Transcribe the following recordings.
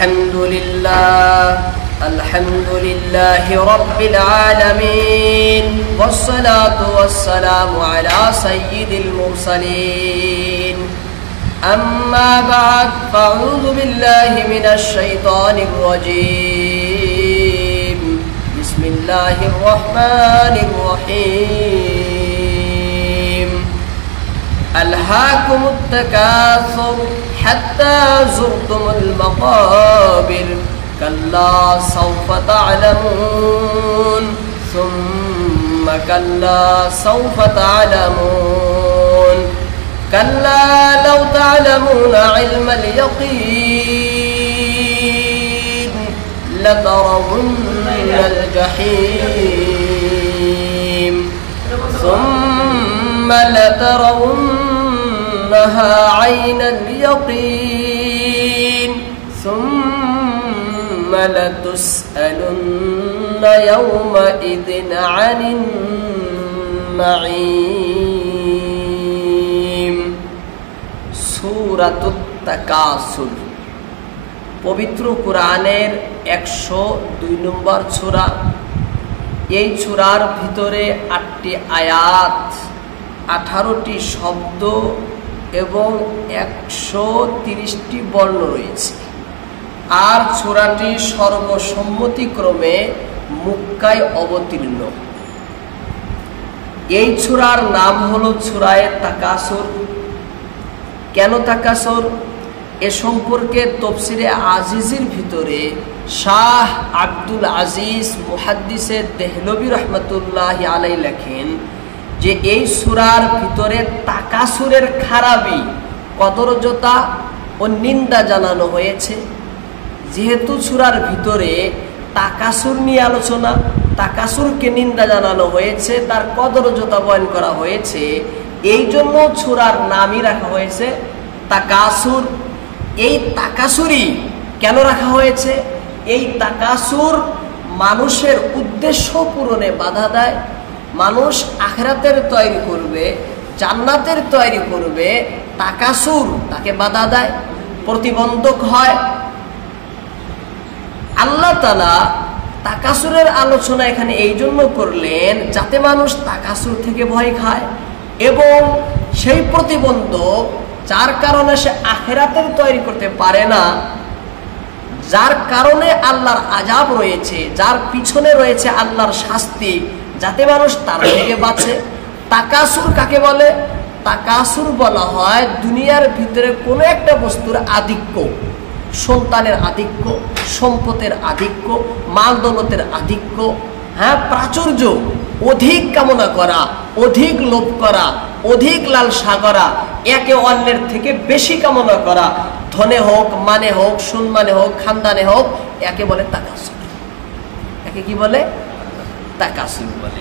الحمد لله رب العالمين والصلاة والسلام على سيد المرسلين أما بعد فأعوذ بالله من الشيطان الرجيم بسم الله الرحمن الرحيم ألهاكم التكاثر حتى زرتم المقابر كلا سوف تعلمون ثم كلا سوف تعلمون كلا لو تعلمون علم اليقين لترون الجحيم ثم لترونها عين اليقين ثم لتسألن يومئذ عن النعيم সূরাতুত তাকাসুর পবিত্র কোরআনের 102 নম্বর সূরা। এই সূরার ভিতরে 8টি আয়াত, 18টি শব্দ এবং 130টি বর্ণ রয়েছে। আর সূরাটি সর্বসম্মতিক্রমে মক্কায় অবতীর্ণ। এই সূরার নাম হলো সূরায়ে তাকাসুর। কেন তাকাসুর এ সম্পর্কে তাফসীরে আজিজের ভিতরে শাহ আব্দুল আজিজ মুহাদ্দিসে দেহলভী রাহমাতুল্লাহি আলাইহি লেখেন যে এই সূরার ভিতরে তাকাসুরের খারাপি, কদরজতা ও নিন্দা জানানো হয়েছে। যেহেতু সূরার ভিতরে তাকাসুর নিয়ে আলোচনা, তাকাসুরকে নিন্দা জানানো হয়েছে, তার কদরজতা বয়ান করা হয়েছে, এই জন্য সূরার নামই রাখা হয়েছে তাকাসুর। এই তাকাসুরই কেন রাখা হয়েছে? এই তাকাসুর মানুষের উদ্দেশ্য পূরণে বাধা দেয়। মানুষ আখিরাতের তৈরি করবে, জান্নাতের তৈরি করবে, তাকাসুর তাকে বাধা দেয়, প্রতিবন্ধক হয়। আল্লাহ তাআলা তাকাসুরের আলোচনা এখানে এই জন্য করলেন যাতে মানুষ তাকাসুর থেকে ভয় খায় এবং সেই প্রতিবন্ধক যার কারণে সে আখিরাতের তৈরি করতে পারে না, যার কারণে আল্লাহর আযাব রয়েছে, যার পিছনে রয়েছে আল্লাহর শাস্তি, যাতে মানুষ তার থেকে বাঁচে। তাকাসুর কাকে বলে? তাকাসুর বলা হয় দুনিয়ার ভিতরে কোনো একটা বস্তুর আধিক্য, সন্তানের আধিক্য, সম্পদের আধিক্য, মাল দৌলতের আধিক্য, প্রাচুর্য, অধিক কামনা করা, অধিক লোভ করা, অধিক লালসা করা, একে অন্যের থেকে বেশি কামনা করা, ধনে হোক, মানে হোক, সম্মানে হোক, খানদানে হোক, একে বলে তাকাসুর। একে কি বলে? তাকাসুর বলে।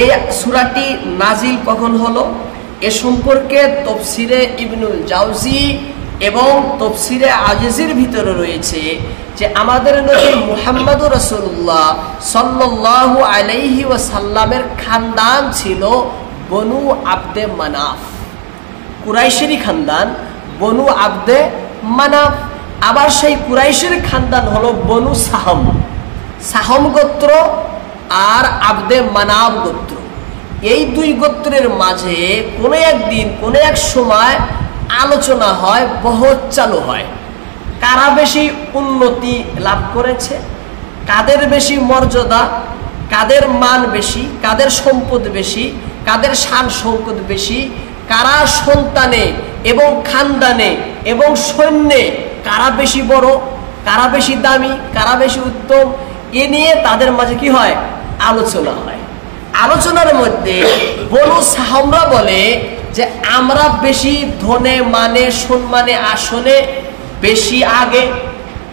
এই সূরাটি নাজিল কখন হলো এ সম্পর্কে তাফসীরে ইবনুল জাওজি এবং তাফসীরে আজিজের ভিতরে রয়েছে যে আমাদের নবী মুহাম্মদুর রাসূলুল্লাহ সাল্লাল্লাহু আলাইহি ওয়াসাল্লামের খানদান ছিল বনু আব্দে মানাফ, কুরাইশেরই খানদান বনু আব্দে মানাফ। আবার সেই কুরাইশের খানদান হলো বনু সাহম, সাহম গোত্র আর আব্দে মানাফ গোত্র। এই দুই গোত্রের মাঝে কোনো একদিন কোনো এক সময় আলোচনা হয়, বহর চালু হয়, কারা বেশি উন্নতি লাভ করেছে, কাদের বেশি মর্যাদা, কাদের মান বেশি, কাদের সম্পদ বেশি, কাদের শান শৌকত বেশি, কারা সন্তানে এবং খানদানে এবং সৈন্যে কারা বেশি বড়, কারা বেশি দামি, কারা বেশি উত্তম, এ নিয়ে তাদের মাঝে কি হয়? আলোচনা হয়। আলোচনার মধ্যে বনু সাহমরা বলে যে আমরা বেশি ধনে, মানে, সম্মানে, আসনে বেশি আগে,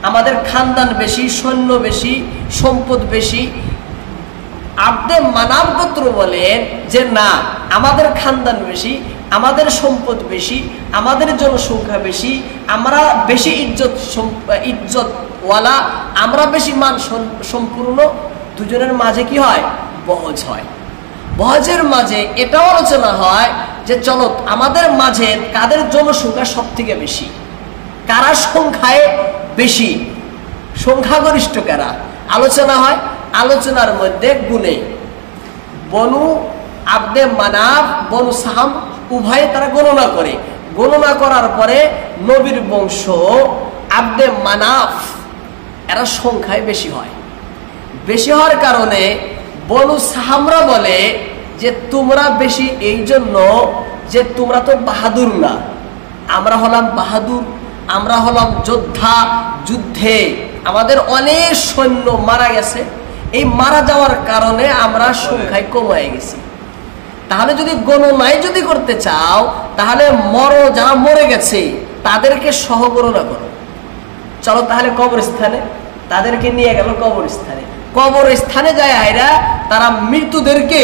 আমাদের খানদান বেশি, সৈন্য বেশি, সম্পদ বেশি। আব্দে মানাফ গোত্র বলেন যে না, আমাদের খানদান বেশি, আমাদের সম্পদ বেশি, আমাদের জনসংখ্যা বেশি, আমরা বেশি ইজ্জতওয়ালা, আমরা বেশি মান সম্পূর্ণ। দুজনের মাঝে কি হয়? বহজ হয়। বহজের মাঝে এটাও আলোচনা হয় যে চলো আমাদের মাঝে কাদের জনসংখ্যা সব থেকে বেশি, কারা সংখ্যায় বেশি, সংখ্যাগরিষ্ঠ কারা আলোচনা হয়, আলোচনার মধ্যে গুণে বনু আব্দে মানাফ বনু সাহাম উভয়ে তারা গণনা করে, গণনা করার পরে নবীর বংশ আব্দে মানাফ এরা সংখ্যায় বেশি হয়। বেশি হওয়ার কারণে বনু সাহামরা বলে যে তোমরা বেশি এই জন্য যে তোমরা তো বাহাদুর না, আমরা হলাম বাহাদুর, আমরা হলাম যোদ্ধা, যুদ্ধে আমাদের অনেক সৈন্য মারা গেছে, এই মারা যাওয়ার কারণে আমরা সংখ্যায় কমে গেছি। তাহলে যদি গণনায় যদি করতে চাও তাহলে যারা মরে গেছে তাদেরকে সহগণনা করো। চলো তাহলে কবরস্থানে, তাদেরকে নিয়ে গেল কবরস্থানে, কবরস্থানে যায় আয়রা তারা মৃতদেরকে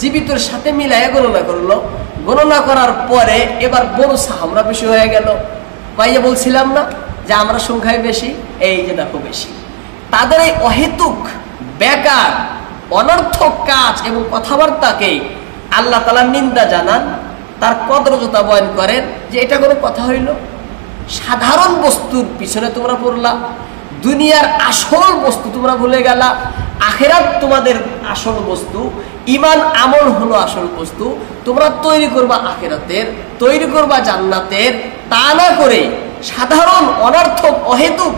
জীবিতর সাথে মিলাইয়া গণনা করলো। গণনা করার পরে এবার বনু সাহামরা বেশি হয়ে গেল। পাইয়া বলছিলাম না যে আমরা সংখ্যায় বেশি, এই যে দেখো বেশি। তাদের এই অহেতুক বেকার অনর্থক কাজ এবং কথাবার্তাকে আল্লাহ তাআলা নিন্দা জানান, তার কদরজতা বয়ান করেন যে এটা কোনো কথা হইল। সাধারণ বস্তুর পিছনে তোমরা পড়লা, দুনিয়ার আসল বস্তু তোমরা ভুলে গেলা। আখিরাত তোমাদের আসল বস্তু, ঈমান আমল হলো আসল বস্তু। তোমরা তৈরি করবা আখিরাতের, তৈরি করবা জান্নাতের, তা না করে সাধারণ অনর্থক অহেতুক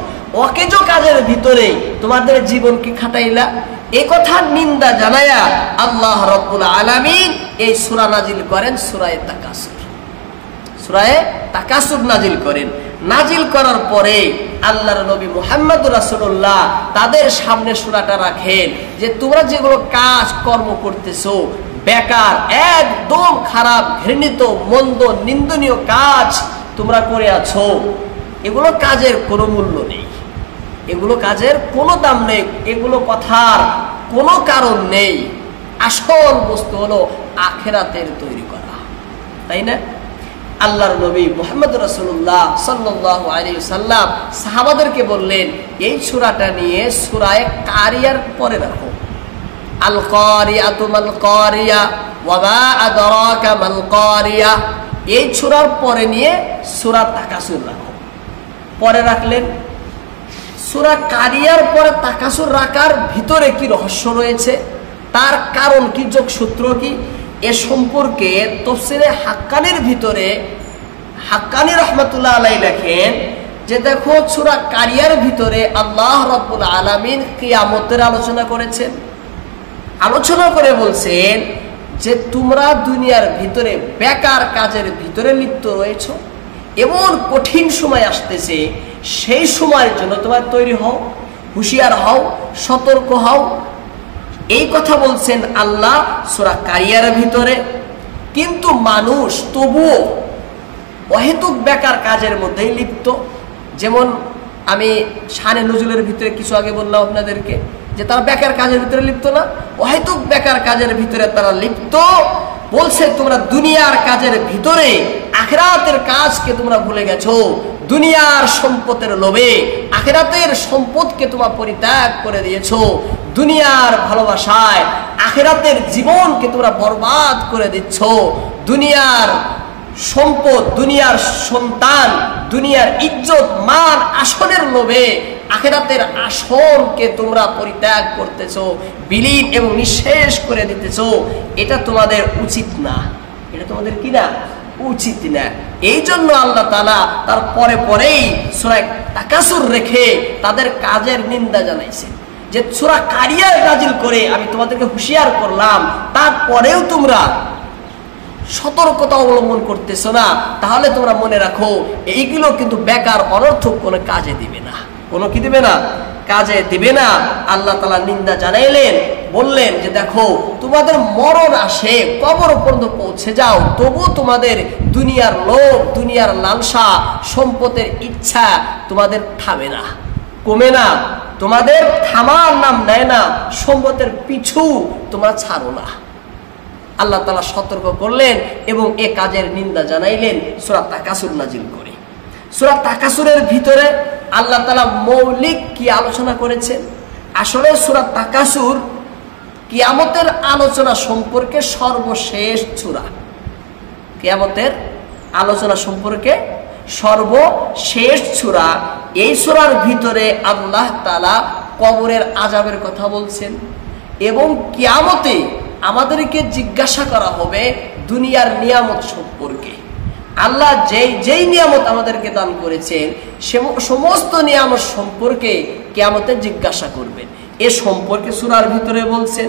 অকেজো কাজের ভিতরে তোমাদের জীবনকে খাটাইলা। এই কথার নিন্দা জানায়া আল্লাহ রাব্বুল আলামিন এই সূরা নাজিল করেন, সূরা তাকাসুর। সূরা তাকাসুর নাজিল করেন। নাজিল করার পরে আল্লাহর নবী মুহাম্মদ রাসূলুল্লাহ তাদের সামনে সূরাটা রাখেন যে তোমরা যেগুলো কাজ কর্ম করতেছো বেকার, একদম খারাপ, ঘৃণিত, মন্দ, নিন্দনীয় কাজ তোমরা করে আছো, এগুলো কাজের কোনো মূল্য নেই, এগুলো কাজের কোনো দাম নেই, এগুলো কথার কোনো কারণ নেই। আসল বস্তু হলো আখিরাতের তৈরি করা, তাই না? আল্লাহর নবী মুহাম্মদ রাসূলুল্লাহ সাল্লাল্লাহু আলাইহি ওয়াসাল্লাম সাহাবাদেরকে বললেন এই সূরাটা নিয়ে সূরা কারিয়ার পরে রাখো। আল কারিয়াতু মাল কারিয়া ওয়া মা আদরাকা মাল কারিয়া, এই সূরার পরে নিয়ে সূরা তাকাসুর রাখো। পরে রাখলেন। সূরা কারিয়ার পরে তাকাসুর রাখার ভিতরে কি রহস্য রয়েছে, তার কারণ কি, যোগসূত্র কি, এ সম্পর্কে তাফসীরে হাক্কানির ভিতরে হাক্কানি রাহমাতুল্লাহ আলাইহি লেখেন যে দেখো সূরা কারিয়ার ভিতরে আল্লাহ রাব্বুল আলামিন কিয়ামতের আলোচনা করেছেন। আলোচনা করে বলছেন যে তোমরা দুনিয়ার ভিতরে বেকার কাজের ভিতরে লিপ্ত রয়েছো, এমন কঠিন সময় আসতেছে, সেই সময়ের জন্য তোমরা তৈরি হও, হুঁশিয়ার হও, সতর্ক হও। এই কথা বলছেন আল্লাহ সূরা কারিয়ার ভিতরে। কিন্তু মানুষ তবুও অহেতুক বেকার কাজের মধ্যেই লিপ্ত। যেমন আমি শানে নজরুলের ভিতরে কিছু আগে বললাম আপনাদেরকে যে তারা বেকার কাজের ভিতরে লিপ্ত না, অহেতুক বেকার কাজের ভিতরে তারা লিপ্ত। বলছে তোমরা দুনিয়ার কাজের ভিতরে আখিরাতের কাজকে তোমরা ভুলে গেছো, দুনিয়ার সম্পদের লোভে আখিরাতের সম্পদকে তোমরা পরিত্যাগ করে দিয়েছো, দুনিয়ার ভালোবাসায় আখিরাতের জীবনকে তোমরা বরবাদ করে দিচ্ছ, দুনিয়ার সম্পদ, দুনিয়ার সন্তান, দুনিয়ার ইজ্জত মান আসনের লোভে আখিরাতের আসনকে তোমরা পরিত্যাগ করতেছো, বিলীন এবং নিঃশেষ করে দিতেছো। এটা তোমাদের উচিত না, এটা তোমাদের কি না, উচিত না। এই জন্য আল্লাহ তাআলা তার পরে পরেই সূরা তাকাসুর রেখে তাদের কাজের নিন্দা জানাইছে যে সূরা কারিয়া নাজিল করে আমি তোমাদেরকে হুঁশিয়ার করলাম, তারপরেও তোমরা সতর্কতা অবলম্বন করতেছো না, তাহলে তোমরা মনে রাখো এইগুলো কিন্তু বেকার অনর্থক কোনো কাজে দিবে না, কোনো কি দিবে না, কাজে দিবে না। আল্লাহ তাআলা নিন্দা জানাইলেন, বললেন যে দেখো তোমাদের মরণ আসে, কবর পর্যন্ত পৌঁছে যাও, তবু তোমাদের দুনিয়ার লোভ, দুনিয়ার লালসা, সম্পদের ইচ্ছা তোমাদের থামে না, কমে না, তোমাদের থামার নাম নেয় না, সম্পদের পিছু তোমরা ছাড়ো না। আল্লাহ তাআলা সতর্ক করলেন এবং এ কাজের নিন্দা জানাইলেন সূরা তাকাসুর নাজিল করে। সূরা তাকাসুরের ভিতরে আল্লাহ তাআলা মৌলিক কি আলোচনা করেছেন? আসলে সূরা তাকাসুর কিয়ামতের আলোচনা সম্পর্কে সর্বশেষ সূরা, কিয়ামতের আলোচনা সম্পর্কে সর্বশেষ সূরা। এই সূরার ভিতরে আল্লাহ তাআলা কবরের আযাবের কথা বলছেন এবং কিয়ামতে আমাদেরকে জিজ্ঞাসা করা হবে দুনিয়ার নিয়ামত সম্পর্কে। আল্লাহ যেই নিয়ামত আমাদেরকে দান করেছেন সে সমস্ত নিয়ামত সম্পর্কে কিয়ামতে জিজ্ঞাসা করবেন, এ সম্পর্কে সূরার ভিতরে বলছেন।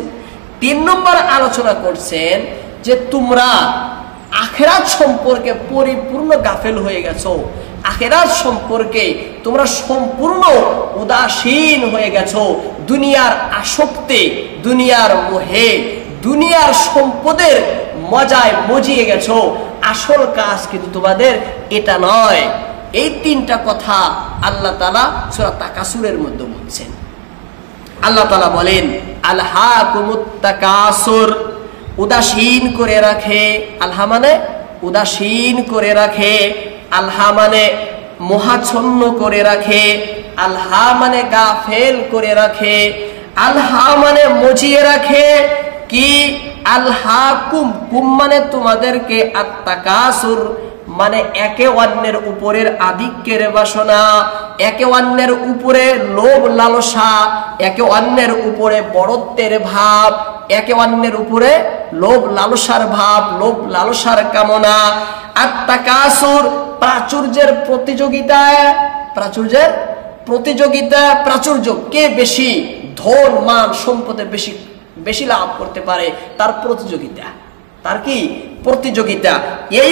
3 নম্বর আলোচনা করছেন যে তোমরা আখিরাত সম্পর্কে পরিপূর্ণ গাফেল হয়ে গেছো, আখিরাত সম্পর্কে তোমরা সম্পূর্ণ উদাসীন হয়ে গেছো, দুনিয়ার আসক্তে, দুনিয়ার মোহে, দুনিয়ার সম্পদের মজায় মজিয়ে গেছো। আসল কাজ কিন্তু তোমাদের এটা নয়। এই 3টা কথা আল্লাহ তাআলা সূরা তাকাসুরের মধ্যে বলছেন। আল্লাহ তাআলা বলেন আলহাকুমুত তাকাসুর, উদাসীন করে রাখে। আলহা মানে উদাসীন করে রাখে, আলহা মানে মোহাচ্ছন্ন করে রাখে, আলহা মানে গাফেল করে রাখে, আলহা মানে মজিয়ে রাখে। কি আলহাকুম, কুম মানে তোমাদেরকে, আত্তাকাসুর মানে একে অন্যের উপরের আধিক্যের বাসনা, একে অন্যের উপরে লোভ লালসা, একে অন্যের উপরে বড়ত্বের ভাব, একে অন্যের উপরে লোভ লালসার ভাব, লোভ লালসার কামনা। আত্তাকাসুর প্রাচুর্যের প্রতিযোগিতা, প্রাচুর্যের প্রতিযোগিতা, প্রাচুর্য, কে বেশি ধন মান সম্পদে বেশি লাভ করতে পারে তার প্রতিযোগিতা। তার কি প্রতিযোগিতা? এই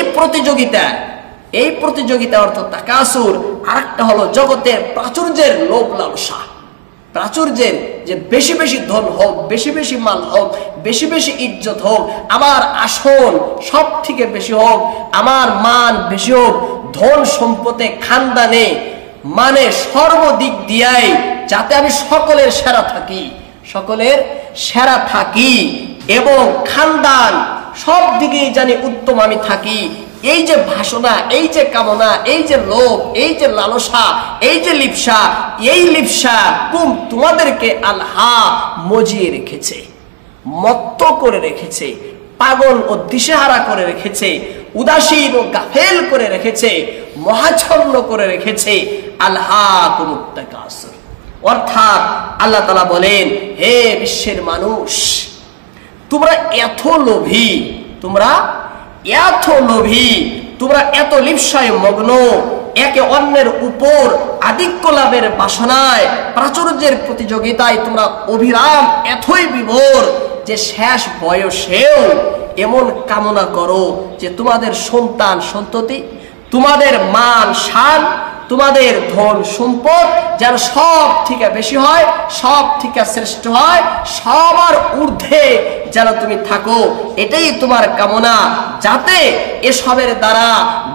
প্রতিযোগিতা অর্থ তাকাসুর। আরেকটা হলো জগতের প্রাচুর্যের লোভ লালসা, প্রাচুর্যের যে বেশি বেশি ধন হোক, বেশি বেশি মাল হোক, বেশি বেশি ইজ্জত হোক, আমার আসন সব থেকে বেশি হোক, আমার মান বেশি হোক, ধন সম্পদে খানদানে মানে সর্বদিক দিয়াই যাতে আমি সকলের সেরা থাকি এবং খানদান সব দিকেই জানি উত্তম আমি থাকি। এই যে ভাষণা, এই যে কামনা, এই যে লোভ, এই যে লালসা, এই যে লিপ্সা, এই লিপ্সা কুম তোমাদেরকে আল্লাহ মজিয়ে রেখেছে, মত্ত করে রেখেছে, পাগল ও দিশেহারা করে রেখেছে, উদাসীন ও গাফেল করে রেখেছে, মহাচ্ছন্ন করে রেখেছে। আলহাকুমুত তাকাসুর অর্থাৎ আল্লাহ তাআলা বলেন, হে বিশ্বের মানুষ, তোমরা এত লোভী, তোমরা এত লিপ্সায় মগ্ন, একে অন্যের উপর আধিক্য লাভের বাসনায়, প্রাচুর্যের প্রতিযোগিতায় তোমরা অবিরাম এতই বিভোর যে শেষ বয়সেও এমন কামনা করো যে তোমাদের সন্তান সন্ততি, তোমাদের মান শান, তোমাদের ধন সম্পদ যেন সব থেকে বেশি হয়, সব থেকে শ্রেষ্ঠ হয়, সবার ঊর্ধ্বে যেন তুমি থাকো। এটাই তোমার কামনা, যাতে এসবের দ্বারা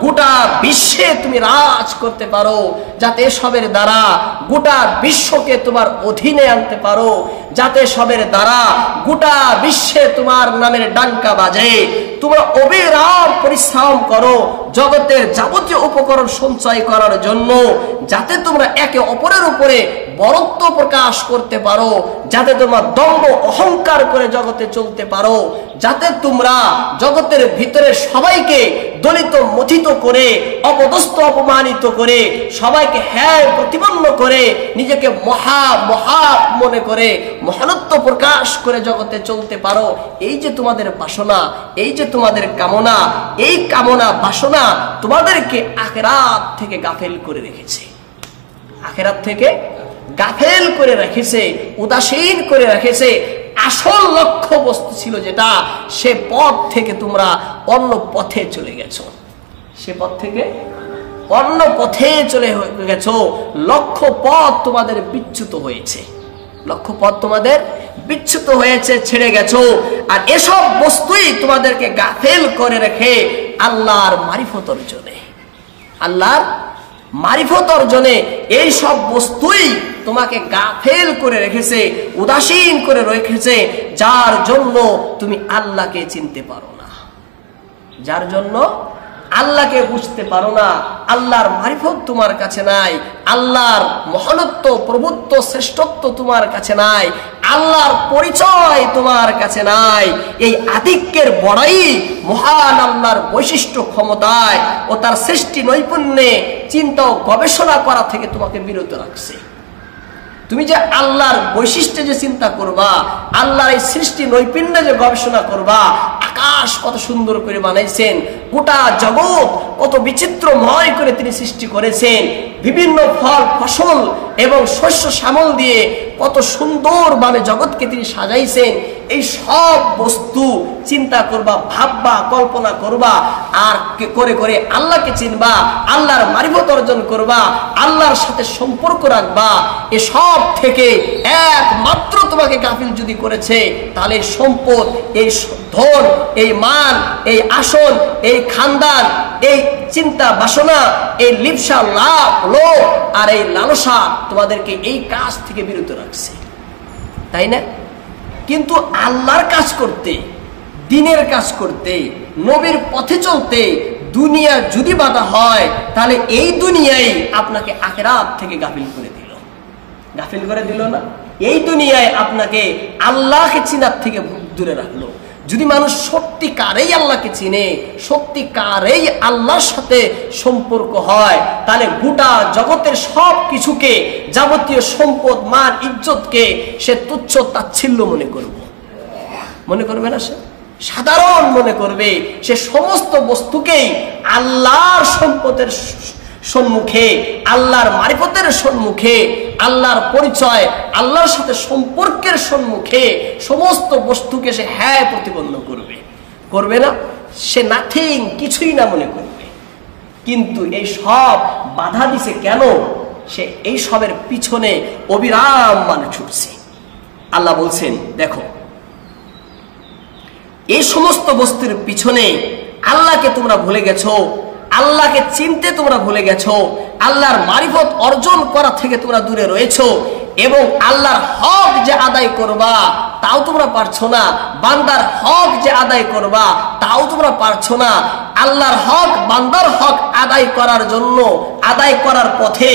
গোটা বিশ্বে তুমি রাজ করতে পারো, যাতে এসবের দ্বারা গোটা বিশ্বকে তোমার অধীনে আনতে পারো, যাতে সবের দ্বারা গোটা বিশ্বে তোমার নামের ডাঙ্কা বাজে। তোমরা অবিরাম পরিশ্রম করো জগতের যাবতীয় উপকরণ সঞ্চয় করার জন্য, যাতে তোমরা একে অপরের উপরে বরত্ব প্রকাশ করতে পারো, যাতে তোমরা দম্ভ অহংকার করে জগতে চলতে পারো, যাতে তোমরা জগতের ভিতরে সবাইকে দলিত মথিত করে, অপদস্থ অপমানিত করে, সবাইকে হ্যায় প্রতিপন্ন করে, নিজেকে মহা মনে করে মহানত্ব প্রকাশ করে জগতে চলতে পারো। এই যে তোমাদের বাসনা, এই যে তোমাদের কামনা, এই কামনা বাসনা তোমাদেরকে আখিরাত থেকে গাফেল করে রেখেছে, আখিরাত থেকে গাফেল করে রেখেছে, উদাসীন করে রেখেছে। আসল লক্ষ্য বস্তু ছিল যেটা, সে পথ থেকে তোমরা অন্য পথে চলে গেছো, সে পথ থেকে অন্য পথে চলে গেছো। লক্ষ্য পথ তোমাদের বিচ্যুত হয়েছে, লক্ষ্য পথ তোমাদের বিচ্যুত হয়েছে, ছেড়ে গেছো। আর এসব বস্তুই তোমাদেরকে গাফেল করে রেখে আল্লাহর মারিফত অর্জনে, আল্লাহর মারিফত অর্জনে এই সব বস্তুই তোমাকে গাফেল করে রেখেছে, উদাসীন করে রেখেছে, যার জন্য তুমি আল্লাহকে চিনতে পারো না, যার জন্য আল্লাহকে বুঝতে পারো না, আল্লাহর মারিফত তোমার কাছে নাই, আল্লাহর মহানত্ব, প্রভুত্ব, শ্রেষ্ঠত্ব তোমার কাছে নাই, আল্লাহর পরিচয় তোমার কাছে নাই, এই আধিক্যের বড়াই মহান আল্লাহর বৈশিষ্ট্য, ক্ষমতায় ও তার সৃষ্টি নৈপুণ্যে চিন্তা ও গবেষণা করা থেকে তোমাকে বিরত রাখছে। তুমি যে আল্লাহর বৈশিষ্ট্যে যে চিন্তা করবা, আল্লাহর এই সৃষ্টি নৈপুণ্যে যে গবেষণা করবা, আকাশ কত সুন্দর করে বানাইছেন, গোটা জগৎ কত বিচিত্রময় করে তিনি সৃষ্টি করেছেন, বিভিন্ন ফল ফসল এবং শস্য শ্যামল দিয়ে কত সুন্দরভাবে জগৎকে তিনি সাজাইছেন, এই সব বস্তু চিন্তা করবা, ভাববা, কল্পনা করবা, আর করে করে আল্লাহকে চিনবা, আল্লাহর মারিফত অর্জন করবা, আল্লাহর সাথে সম্পর্ক রাখবা। এসব থেকে একমাত্র তোমাকে গাফিল যদি করেছে, তাহলে সম্পদ, এই ধন, এই মান, এই আসন, এই খানদান, এই চিন্তা বাসনা, এই লিপ্সা, লাভ, লোভ আর এই লালসা তোমাদেরকে এই কাজ থেকে বিরত রাখছে, তাই না? কিন্তু আল্লাহর কাজ করতে, দ্বীনের কাজ করতে, নবীর পথে চলতে দুনিয়া যদি বাধা হয়, তাহলে এই দুনিয়ায় আপনাকে আখিরাত থেকে গাফিল করে দিল। গাফিল করে দিল না? এই দুনিয়ায় আপনাকে আল্লাহকে চিনার থেকে দূরে রাখলো। যদি মানুষ সত্যিকারেই আল্লাহকে চিনে, সত্যিকারেই আল্লাহর সাথে সম্পর্ক হয়, তাহলে গোটা জগতের সব কিছুকে, যাবতীয় সম্পদ, মান, ইজ্জতকে সে তুচ্ছ তাচ্ছিল্য মনে করবে না, সে সাধারণ মনে করবে। সে সমস্ত বস্তুকেই আল্লাহর সম্পদের সম্মুখে, আল্লাহর মারিফতের সম্মুখে, আল্লাহর পরিচয়, আল্লাহর সাথে সম্পর্কের সম্মুখে সমস্ত বস্তুকে সে হ্যাঁ প্রতিপন্ন করবে না, সে নাথিং, কিছুই না মনে করবে। কিন্তু এই সব বাধা দিছে কেন? সে এই সবের পিছনে অবিরাম মানে ছুটছে। আল্লাহ বলছেন, দেখো, এই সমস্ত বস্তুর পিছনে আল্লাহকে তোমরা ভুলে গেছো, আল্লাহকে চিনতে তোমরা ভুলে গেছো, আল্লাহর মারিফত অর্জন করা থেকে তোমরা দূরে রয়েছো, এবং আল্লাহর হক যে আদায় করবা তাও তোমরা পারছো না, বান্দার হক যে আদায় করবা তাও তোমরা পারছো না। আল্লাহর হক, বান্দার হক আদায় করার জন্য, আদায় করার পথে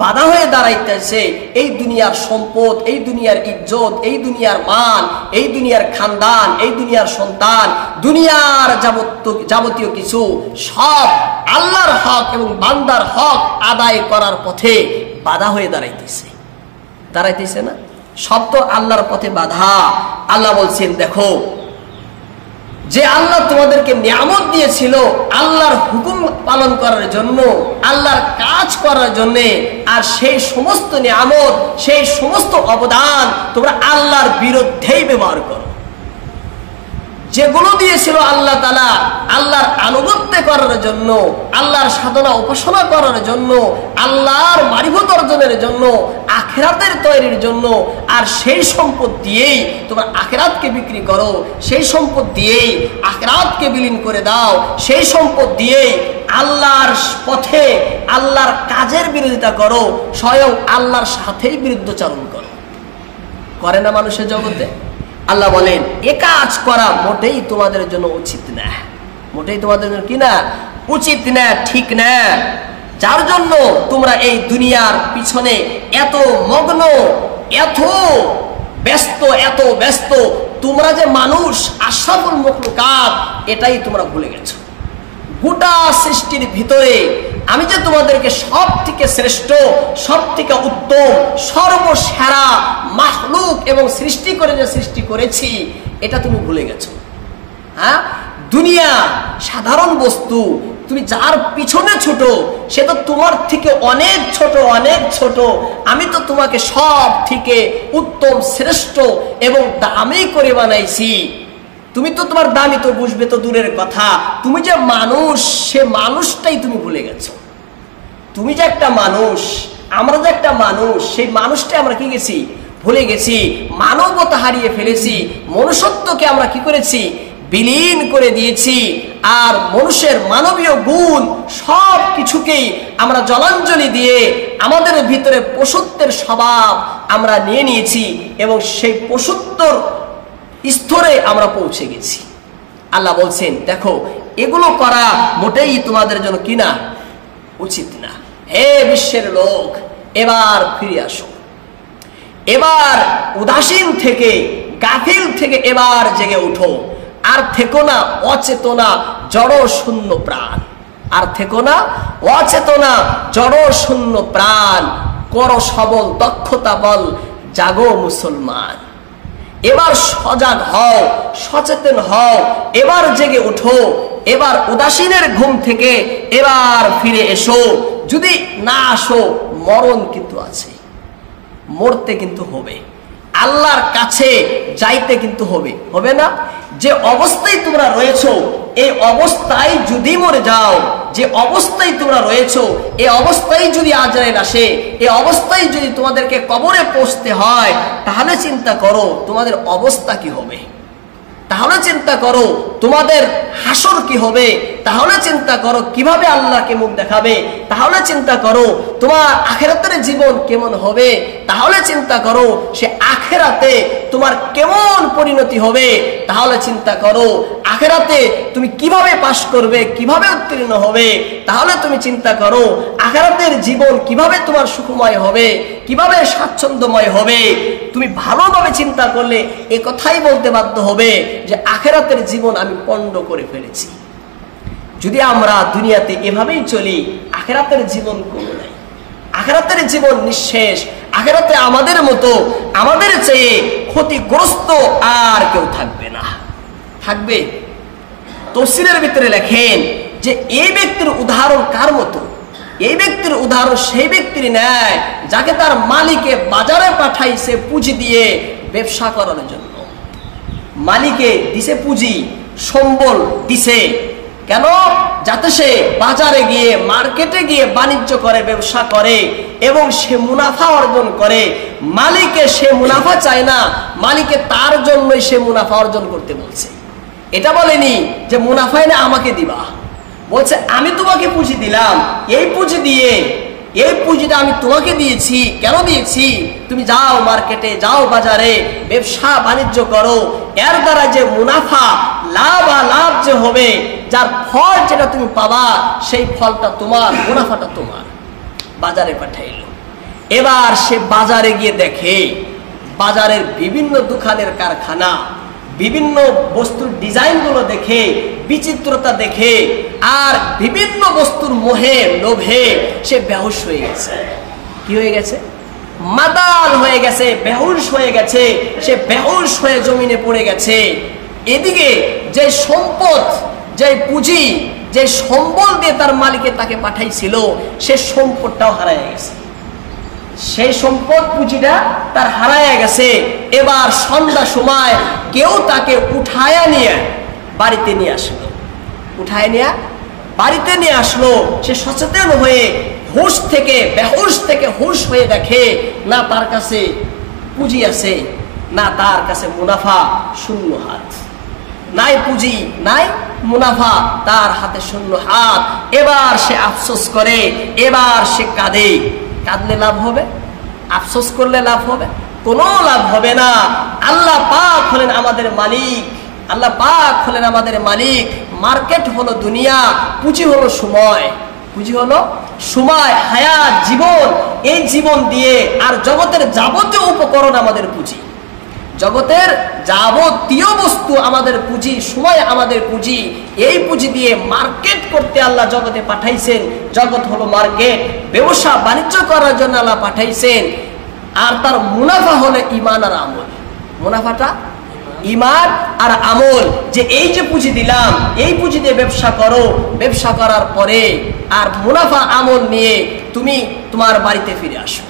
বাধা হয়ে দাঁড়াইতেছে এই দুনিয়ার সম্পদ, এই দুনিয়ার ইজ্জত, এই দুনিয়ার মান, এই দুনিয়ার খানদান, এই দুনিয়ার সন্তান, দুনিয়ার যাবতীয় কিছু সব আল্লাহর হক এবং বান্দার হক আদায় করার পথে বাধা হয়ে দাঁড়াইতেছে না? সব তো আল্লাহর পথে বাধা। আল্লাহ বলছেন, দেখো, যে আল্লাহ তোমাদেরকে নিয়ামত দিয়েছিল আল্লাহর হুকুম পালন করার জন্য, আল্লাহর কাজ করার জন্য, আর সেই সমস্ত নিয়ামত, সেই সমস্ত অবদান তোমরা আল্লাহর বিরুদ্ধেই ব্যবহার করো। যেগুলো দিয়েছিল আল্লাহ তাআলা আল্লাহর আনুগত্য করার জন্য, আল্লাহর সাধনা উপাসনা করার জন্য, আল্লাহর মারিফত অর্জনের জন্য, আখিরাতের তৈরির জন্য, আর সেই সম্পদ দিয়েই তোমরা আখিরাতকে বিক্রি করো, সেই সম্পদ দিয়েই আখিরাতকে বিলীন করে দাও, সেই সম্পদ দিয়েই আল্লাহর পথে, আল্লাহর কাজের বিরোধিতা করো, স্বয়ং আল্লাহর সাথেই বিরুদ্ধচারণ করো। করে না মানুষের জগতে? আল্লাহ বলেন, এ কাজ করা মোটেই তোমাদের জন্য উচিত না, মোটেই তোমাদের জন্য কি না, উচিত না, ঠিক না। যার জন্য তোমরা এই দুনিয়ার পিছনে এত মগ্ন, এত ব্যস্ত, তোমরা যে মানুষ, আশরাফুল মাখলুকাত, এটাই তোমরা ভুলে গেছো। গোটা সৃষ্টির ভিতরে আমি যে তোমাদেরকে সব থেকে শ্রেষ্ঠ, সব থেকে উত্তম, সর্বসেরা মাখলুক এবং সৃষ্টি করে যে সৃষ্টি করেছি, এটা তুমি ভুলে গেছো। হ্যাঁ, দুনিয়া সাধারণ বস্তু, তুমি যার পিছনে ছোট সে তো তোমার থেকে অনেক ছোট। আমি তো তোমাকে সব থেকে উত্তম, শ্রেষ্ঠ এবং দামি করে বানাইছি। তুমি তো তোমার দামি তো বুঝবে তো দূরের কথা, তুমি যে মানুষ, সে মানুষটাই তুমি ভুলে গেছো। তুমি যে একটা মানুষ, আমরা যে একটা মানুষ, সেই মানুষটাই আমরা কি গেছি, ভুলে গেছি। মানবতা হারিয়ে ফেলেছি, মনুষ্যত্বকে আমরা কি করেছি, বিলীন করে দিয়েছি। আর মানুষের মানবীয় গুণ সব কিছুকেই আমরা জলাঞ্জলি দিয়ে আমাদের ভিতরে পশুত্বের স্বভাব আমরা নিয়ে নিয়েছি, এবং সেই পশুত্বর স্তরে আমরা পৌঁছে গেছি। আল্লাহ বলছেন দেখো এগুলো করা মোটেই তোমাদের জন্য কিনা উচিত না। হে বিশ্বের লোক, এবার ফিরে আসো, এবার উদাসীন থেকে গাফিল থেকে এবার জেগে উঠো। আর থেকো না অচেতনা জড় শূন্য প্রাণ, আর থেকো না অচেতনা জড় শূন্য প্রাণ। করো সবল দক্ষতা বল, জাগো মুসলমান। এবার সজাগ হও, সচেতন হও, এবার জেগে উঠো, এবার উদাসীনের ঘুম থেকে এবার ফিরে এসো। যদি না আসো মরণ কিন্তু আছে, মরতে কিন্তু হবে, আল্লাহর কাছে যাইতে কিন্তু হবে, হবে না? যে অবস্থায় তোমরা রয়েছো এই অবস্থায় যদি মরে যাও, যে অবস্থায় তোমরা রয়েছো এই অবস্থায় যদি আজরাইল আসে, এই অবস্থায় যদি তোমাদেরকে কবরে পৌঁছতে হয়, তাহলে চিন্তা করো তোমাদের অবস্থা কি হবে, তাহলে চিন্তা করো তোমাদের হাসর কি হবে, তাহলে চিন্তা করো কিভাবে আল্লাহকে মুখ দেখাবে, তাহলে চিন্তা করো তোমার আখিরাতের জীবন কেমন হবে, তাহলে চিন্তা করো সে আখিরাতে তোমার কেমন পরিণতি হবে, তাহলে চিন্তা করো আখিরাতে তুমি কিভাবে পাশ করবে, কিভাবে উত্তীর্ণ হবে, তাহলে তুমি চিন্তা করো আখিরাতের জীবন কিভাবে তোমার সুখময় হবে, কিভাবে স্বাচ্ছন্দ্যময় হবে। তুমি ভালোভাবে চিন্তা করলে এ কথাই বলতে বাধ্য হবে যে আখিরাতের জীবন আমি পণ্ড করে ফেলেছি। যদি আমরা দুনিয়াতে এভাবেই চলি, আখিরাতের জীবন কোনো নাই, আখিরাতের জীবন নিঃশেষ। আখিরাতে আমাদের মতো, আমাদের চেয়ে ক্ষতিগ্রস্ত আর কেউ থাকবে না। থাকবে? তফসিরের ভিতরে লেখেন যে এই ব্যক্তির উদাহরণ কার মতো? এই ব্যক্তির উদাহরণ সেই ব্যক্তির ন্যায় যাকে তার মালিকে বাজারে পাঠাইছে পুঁজি দিয়ে ব্যবসা করার জন্য। মালিকে দিছে পুঁজি, সম্বল দিছে, কেন? যাতে সে বাজারে গিয়ে মার্কেটে গিয়ে বাণিজ্য করে, ব্যবসা করে এবং সে মুনাফা অর্জন করে। মালিকে সে মুনাফা চায় না, মালিকে তার জন্যই সে মুনাফা অর্জন করতে বলছে। এটা বলেনি যে মুনাফা এনে আমাকে দিবা, বলছে আমি তোমাকে পুঁজি দিলাম, এই পুঁজি দিয়ে, এই পুঁজিটা আমি তোমাকে দিয়েছি। কেন দিয়েছি? তুমি যাও মার্কেটে, যাও বাজারে, ব্যবসা বাণিজ্য করো, এর দ্বারা যে মুনাফা লাভ যে হবে, যার ফল যেটা তুমি পাবা, সেই ফলটা তোমার, মুনাফাটা তোমার। বাজারে পাঠাইলো। এবার সে বাজারে গিয়ে দেখে বাজারের বিভিন্ন দোকানের কারখানা, বিভিন্ন বস্তুর ডিজাইনগুলো দেখে, বিচিত্রতা দেখে, আর বিভিন্ন বস্তুর মোহে লোভে সে বেহুশ হয়ে গেছে। কি হয়ে গেছে? মাতাল হয়ে গেছে, বেহুশ হয়ে গেছে। সে বেহুশ হয়ে জমিনে পড়ে গেছে। এদিকে যে সম্পদ, যে পুঁজি, যে সম্বল দিয়ে তার মালিকে তাকে পাঠাইছিল, সে সম্পদটাও হারায় গেছে। সেই সম্পদ পুঁজিটা তার হারায় গেছে। এবার সন্ধ্যা সময় কেউ তাকে উঠায়া নিয়ে বাড়িতে নিয়ে আসলো, উঠায় নিয়ে বাড়িতে নিয়ে আসলো। সে সচেতন হয়ে হুঁশ থেকে, বেহুশ থেকে হুঁশ হয়ে দেখে না তার কাছে পুঁজি আছে, না তার কাছে মুনাফা, শূন্য হাত। নাই পুঁজি, নাই মুনাফা, তার হাতে শূন্য হাত। এবার সে আফসোস করে, এবার সে কাঁদে। কাঁদলে লাভ হবে? আফসোস করলে লাভ হবে? কোনো লাভ হবে না। আল্লাহ পাক হলেন আমাদের মালিক, আল্লাহ পাক হলেন আমাদের মালিক। মার্কেট হলো দুনিয়া, পুঁজি হলো সময়, পুঁজি হলো সময়, হায়াত, জীবন। এই জীবন দিয়ে আর জগতের যাবতীয় উপকরণ আমাদের পুঁজি, জগতের যাবতীয় বস্তু আমাদের পুঁজি, সময় আমাদের পুঁজি। এই পুঁজি দিয়ে মার্কেট করতে আল্লাহ জগতে পাঠাইছেন। জগৎ হলো মার্কেট, ব্যবসা বাণিজ্য করার জন্য আল্লাহ পাঠাইছেন। আর তার মুনাফা হলো ঈমান আর আমল। মুনাফাটা ঈমান আর আমল, যে এই যে পুঁজি দিলাম, এই পুঁজি দিয়ে ব্যবসা করো, ব্যবসা করার পরে আর মুনাফা আমল নিয়ে তুমি তোমার বাড়িতে ফিরে আসো।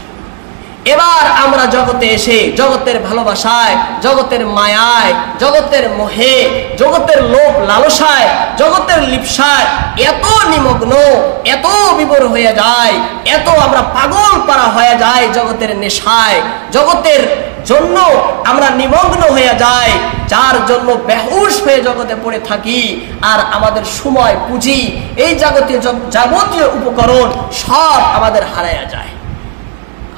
এবার আমরা জগতে এসে জগতের ভালোবাসায়, জগতের মায়ায়, জগতের মোহে, জগতের লোভ লালসায়, জগতের লিপ্সায় এত নিমগ্ন, এত বিভোর হয়ে যায়, এত আমরা পাগল পারা হয়ে যায় জগতের নেশায়, জগতের জন্য আমরা নিমগ্ন হয়ে যাই, যার জন্য বেহুশ হয়ে জগতে পড়ে থাকি। আর আমাদের সময়, পুঁজি, এই যাবতীয় উপকরণ সব আমাদের হারায়া যায়।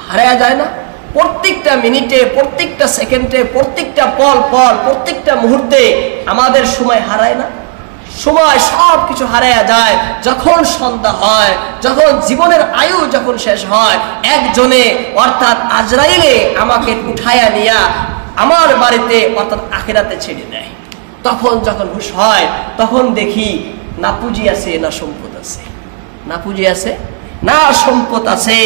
হারায়া যায় না? প্রত্যেকটা মিনিটে, প্রত্যেকটা সেকেন্ডে, প্রত্যেকটা পল, প্রত্যেকটা মুহূর্তে আমাদের সময় হারায় না? সময় সব কিছু হারিয়ে যায়। যখন সন্ধ্যা হয়, যখন জীবনের আয়ু যখন শেষ হয়, একজনে অর্থাৎ আজরাইলে আমাকে উঠাইয়া নিয়া আমার বাড়িতে অর্থাৎ আখিরাতে ছেড়ে দেয়। তখন যখন হুশ হয়, তখন দেখি না পুঁজি আছে না সম্পদ আছে, না পুঁজি আছে না সম্পদ আছে।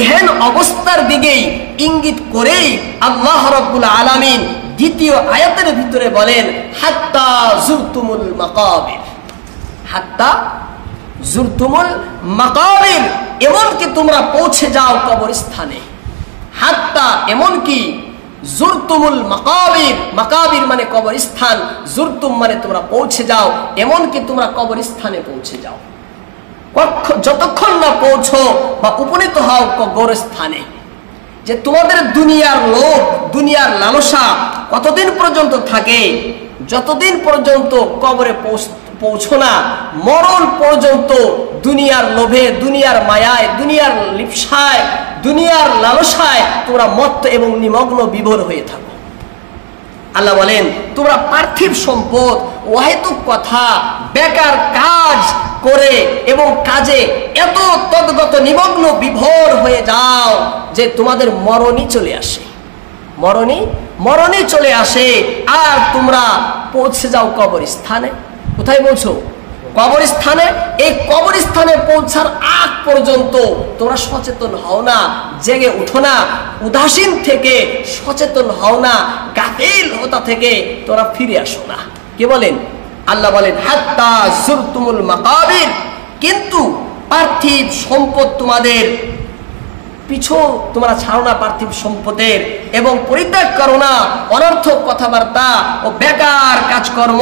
এহেন অবস্থার দিকেই ইঙ্গিত করেই আল্লাহ রাব্বুল আলামিন দ্বিতীয় আয়াতের ভিতরে বলেন, হাত্তা জুরতুমুল মাকাবির, হাত্তা জুরতুমুল মাকাবির, এমনকি তোমরা পৌঁছে যাও কবরস্থানে। হাত্তা এমনকি, জুরতুমুল মাকাবির, মাকাবির মানে কবরস্থান, জুরতুম মানে তোমরা পৌঁছে যাও, এমনকি তোমরা কবরস্থানে পৌঁছে যাও। যতক্ষণ না পৌঁছো বা উপনীত হও কবরস্থানে, যে তোমাদের দুনিয়ার লোভ, দুনিয়ার লালসা কতদিন পর্যন্ত থাকে? যতদিন পর্যন্ত কবরে পৌঁছো না, মরণ পর্যন্ত দুনিয়ার লোভে, দুনিয়ার মায়ায়, দুনিয়ার লিপ্সায়, দুনিয়ার লালসায় তোমরা মত্ত এবং নিমগ্ন বিভোর হয়ে থাকো। আল্লাহ বলেন, তোমরা পার্থিব সম্পদ, অহেতুক কথা, বেকার কাজ করে এবং কাজে এত তদ্গত নিমগ্ন বিভোর হয়ে যাও যে তোমাদের মরণই চলে আসে, মরণই চলে আসে। আর তোমরা পৌঁছে যাও কবরস্থানে। কোথায় পৌঁছো? কবরস্থানে। এই কবরস্থানে পৌঁছার আগ পর্যন্ত তোমরা সচেতন হও না, জেগে উঠো না, উদাসীন থেকে সচেতন হও না, গাফিলতা থেকে তোমরা ফিরে আসো না। কে বলেন? আল্লাহ বলেন, হাত্তা জুরতুমুল মাকাবির, কিন্তু পার্থিব সম্পদ তোমাদের পিছু তোমরা ছাড়ো না, পার্থিব সম্পদের, এবং পরিত্যাগ করো না অনর্থক কথাবার্তা ও বেকার কাজকর্ম।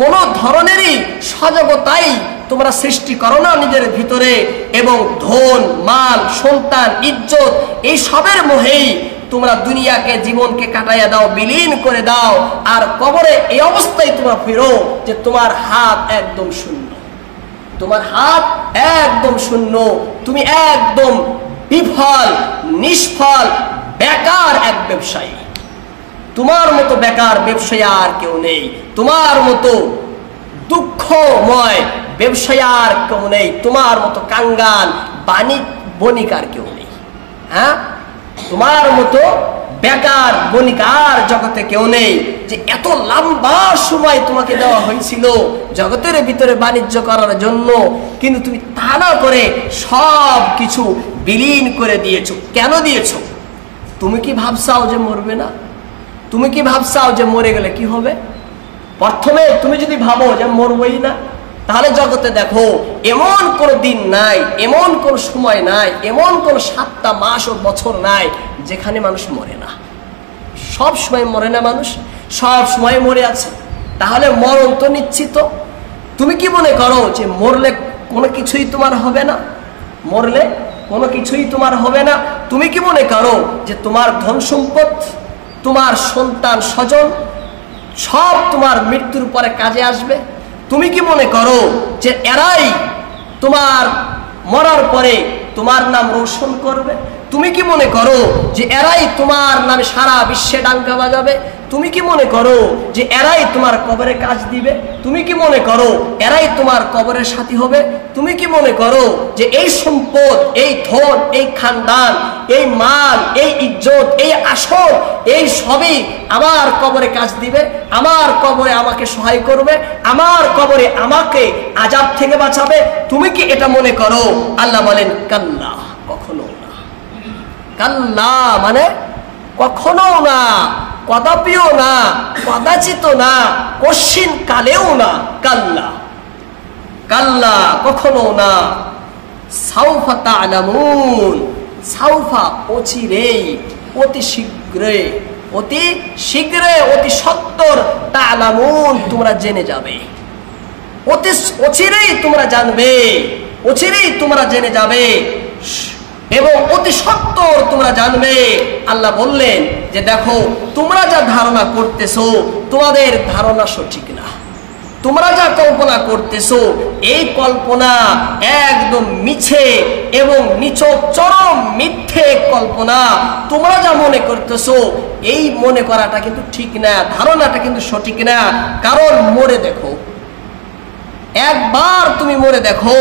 কোন ধরনেরই সজাগতাই তোমরা সৃষ্টি করো না নিজের ভিতরে, এবং ধন, মাল, সন্তান, ইজ্জত এই সবের মোহেই তোমরা দুনিয়াকে, জীবনকে কাটাইয়া দাও, বিলীন করে দাও। আর কবরে এই অবস্থায় তোমরা ফিরো যে তোমার হাত একদম শূন্য, তোমার হাত একদম শূন্য, তুমি একদম বিফল, নিষ্ফল, বেকার এক ব্যবসায়ী। তোমার মতো বেকার ব্যবসায়ী আর কেউ নেই, তোমার মতো দুঃখময় ব্যবসায়ী আর কেউ নেই, তোমার মতো কাঙ্গাল বণিক আর কেউ নেই। হ্যাঁ, তোমার মতো বেকার বণিক আর জগতে কেউ নেই। যে এত লম্বা সময় তোমাকে দেওয়া হয়েছিল জগতের ভিতরে বাণিজ্য করার জন্য, কিন্তু তুমি তা না করে সব কিছু বিলীন করে দিয়েছো। কেন দিয়েছো? তুমি কি ভাবছাও যে মরবে না? তুমি কি ভাবছাও যে মরে গেলে কি হবে? প্রথমে তুমি যদি ভাবো যে মরবই না, তাহলে জগতে দেখো এমন কোনো দিন নাই, এমন কোন সময় নাই, এমন কোন 7টা মাস ও বছর নাই যেখানে মানুষ মরে না। সব সময় মরে না মানুষ? সব সময় মরে আছে। তাহলে মরণ তো নিশ্চিত। তুমি কি মনে করো যে মরলে কোনো কিছুই তোমার হবে না? মরলে কোনো কিছুই তোমার হবে না? তুমি কি মনে করো যে তোমার ধন সম্পদ, তোমার সন্তান স্বজন সব তোমার মৃত্যুর পরে কাজে আসবে? তুমি কি মনে করো যে এরাই তোমার মরার পরে তোমার নাম রোশন করবে? তুমি কি মনে করো যে এরাই তোমার নামে সারা বিশ্বে ডাঙ্কা বাজাবে? তুমি কি মনে করো যে এরাই তোমার কবরে কাজ দিবে? তুমি কি মনে করো এরাই তোমার কবরের সাথী হবে? তুমি কি মনে করো যে এই সম্পদ, এই ধন, এই খানদান, এই মাল, এই ইজ্জত, এই আসল, এই সবই আমার কবরে কাজ দিবে, আমার কবরে আমাকে সহায় করবে, আমার কবরে আমাকে আযাব থেকে বাঁচাবে? তুমি কি এটা মনে করো? আল্লাহ বলেন, কাল্লা, কখনো না। কাল্লা মানে কখনো না, কদাপিও না, কদাচিত না, কশিন কালেও না। কাল্লা, কাল্লা, কখনো না। সাউফা তা'লামুন, সাউফা অচিরেই, অতি শীঘ্রে, অতি শীঘ্রে, অতি সত্বর, তা'লামুন তোমরা জেনে যাবে। অতি অচিরেই তোমরা জানবে, অচিরেই তোমরা জেনে যাবে এবং অতি সত্বর তোমরা জানবে। আল্লাহ বললেন যে দেখো, তোমরা যা ধারণা করতেছো তোমাদের ধারণা সঠিক না। তোমরা যা কল্পনা করতেছো এই কল্পনা একদম মিছে এবং নিছক চরম মিথ্যে কল্পনা। তোমরা যা মনে করতেছো এই মনে করাটা কিন্তু ঠিক না, ধারণাটা কিন্তু সঠিক না। কারণ মরে দেখো, একবার তুমি মরে দেখো,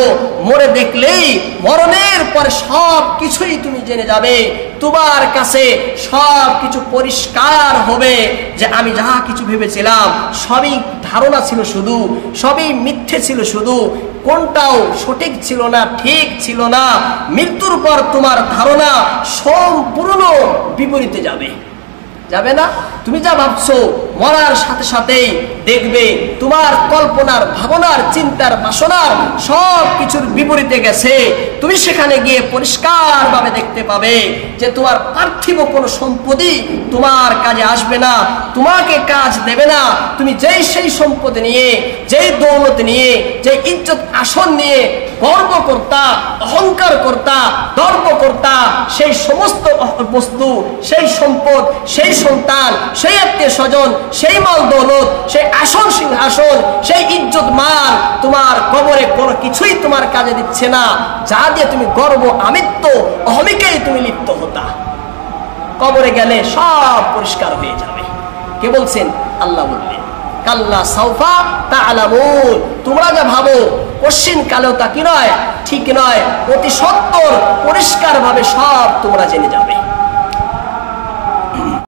মরে দেখলেই মরণের পরে সব কিছুই তুমি জেনে যাবে। তোমার কাছে সব কিছু পরিষ্কার হবে যে আমি যা কিছু ভেবেছিলাম সবই ধারণা ছিল, শুধু সবই মিথ্যে ছিল, শুধু কোনটাও সঠিক ছিল না, ঠিক ছিল না। মৃত্যুর পর তোমার ধারণা সম্পূর্ণ বিপরীতে যাবে, যাবে না? তুমি যা ভাবছো মরার সাথে সাথেই দেখবে তোমার কল্পনার, ভাবনার, চিন্তার, বাসনার সব কিছুর বিপরীতে গেছে। তুমি সেখানে গিয়ে পরিষ্কারভাবে দেখতে পাবে যে তোমার পার্থিব কোনো সম্পত্তি তোমার কাজে আসবে না, তোমাকে কাজ দেবে না। তুমি যেই সেই সম্পদ নিয়ে, যেই দৌলত নিয়ে, যে ইজ্জত আসন নিয়ে গর্ব করতা, অহংকার করতা, গর্ব করতা, সেই সমস্ত বস্তু, সেই সম্পদ, সেই সন্তান, সেই আত্মীয় স্বজন, সেই মাল দৌলত, সেই আসন সিংহাসন, সেই ইজ্জত মান তোমার কবরে কোনো কিছুই তোমার কাজে দিচ্ছে না, যা দিয়ে তুমি গর্ব, আমিত্ব, অহমিকায় তুমি লিপ্ত হতা। কবরে গেলে সব পরিষ্কার হয়ে যাবে। কে বলছেন? আল্লাহ বললেন কাল্লা সাউফা তা'লামুন, তোমরা যা ভাবো কশিন কালেও তা কি নয়, ঠিক নয়, অতি সত্বর পরিষ্কার ভাবে সব তোমরা জেনে যাবে।